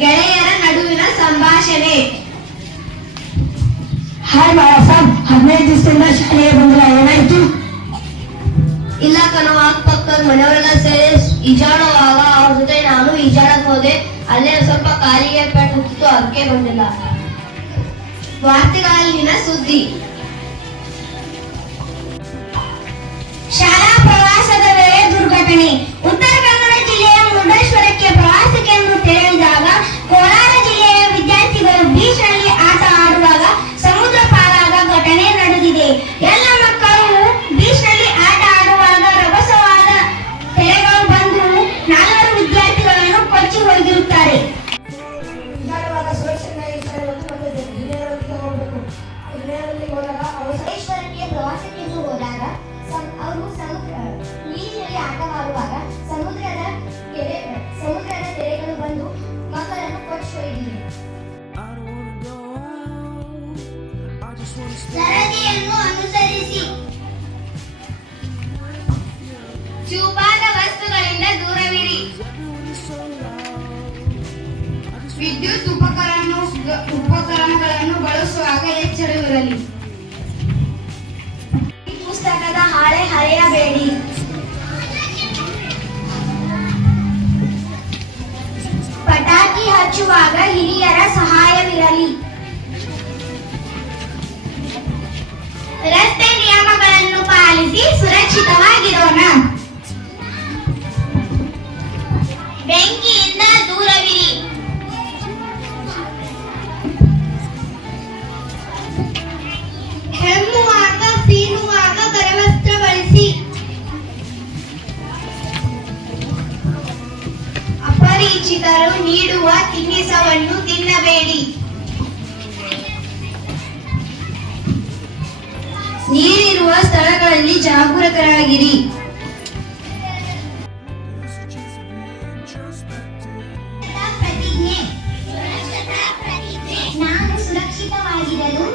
ಗೆಳೆಯರ ನಡುವಿನ ಸಂಭಾಷಣೆ. ಹಾಯ್ ಸಾಬ್, 15 ದಿವಸದಿಂದ ಶಾಲೆಗೆ ಬಂದಿಲ್ಲ, ಏನಾಯ್ತು? ಇಲ್ಲ ಕಣವ, ಅಕ್ಕಪಕ್ಕದ ಮನೆಯವರೆಲ್ಲ ಸೇರಿ ಈಜಾಡುವಾಗ ಅವ್ರ ಜೊತೆ ನಾನು ಈಜಾಡಕ್ ಹೋದೆ. ಅಲ್ಲೇ ಸ್ವಲ್ಪ ಕಾಲಿಗೆ ಪೆಟ್ಟು ಹತ್ತಿತ್ತು, ಅದಕ್ಕೆ ಬಂದಿಲ್ಲ. ವಾರ್ತೆಗಳಲ್ಲಿನ ಸುದ್ದಿ. ಶಾಲಾ ಪ್ರವಾಸದ ವೇಳೆ ದುರ್ಘಟನೆ. ಉತ್ತರ ಕನ್ನಡ ಜಿಲ್ಲೆಯ ಮುರುಡೇಶ್ವರಕ್ಕೆ ಪ್ರವಾಸಕ್ಕೆ ತೆರಳಿದಾಗ ಕೋಲಾರ ಜಿಲ್ಲೆಯ ವಿದ್ಯಾರ್ಥಿಗಳು ಬೀಚ್ನಲ್ಲಿ ಆಟ ಆಡುವಾಗ ಸಮುದ್ರ ಪಾಲಾದ ಘಟನೆ ನಡೆದಿದೆ. ಎಲ್ಲ ಮಕ್ಕಳು ಬೀಚ್ನಲ್ಲಿ ಆಟ ಆಡುವಾಗ ರಭಸವಾದ ತೆರೆಗಳು ಬಂದು 4 ವಿದ್ಯಾರ್ಥಿಗಳನ್ನು ಕೊಚ್ಚಿ ಹೋಗಿರುತ್ತಾರೆ. ಮುರುಡೇಶ್ವರಕ್ಕೆ ಪ್ರವಾಸಕ್ಕೆ ಹೋದಾಗ ಅವರು ನೀರಿನಲ್ಲಿ ಆಟವಾಡುವಾಗ ಸಮುದ್ರದ ತೆರೆಗಳು ಬಂದು ಮಕ್ಕಳನ್ನು ಕೊಚ್ಚೊಯ್ದಿವೆ. ಸರದಿಯನ್ನು ಅನುಸರಿಸಿ. ಚೂಪಾದ ವಸ್ತುಗಳಿಂದ ದೂರವಿರಿ. ವಿದ್ಯುತ್ ಉಪಕರಣಗಳನ್ನು ಬಳಸುವಾಗ ಎಚ್ಚರವಿರಲಿ. ಪುಸ್ತಕದ ಹಾಳೆ ಹರಿಯಬೇಡಿ. ಪಟಾಕಿ ಹಚ್ಚುವಾಗ ಹಿರಿಯರ ಸಹಾಯವಿರಲಿ. ರಸ್ತೆ ನಿಯಮಗಳನ್ನು ಪಾಲಿಸಿ ಸುರಕ್ಷಿತವಾಗಿರೋಣ. ಬೆಂಕಿಯಿಂದ ದೂರವಿರಿ. ಕೆಮ್ಮುವಾಗ ಸೀನುವಾಗ ಕರವಸ್ತ್ರ ಬಳಸಿ. ಅಪರಿಚಿತರು ನೀಡುವ ತಿನಿಸವನ್ನು ತಿನ್ನಬೇಡಿ. ನೀರಿರುವ ಸ್ಥಳಗಳಲ್ಲಿ ಜಾಗರೂಕರಾಗಿರಿ. ನಾನು ಸುರಕ್ಷಿತವಾಗಿರಲು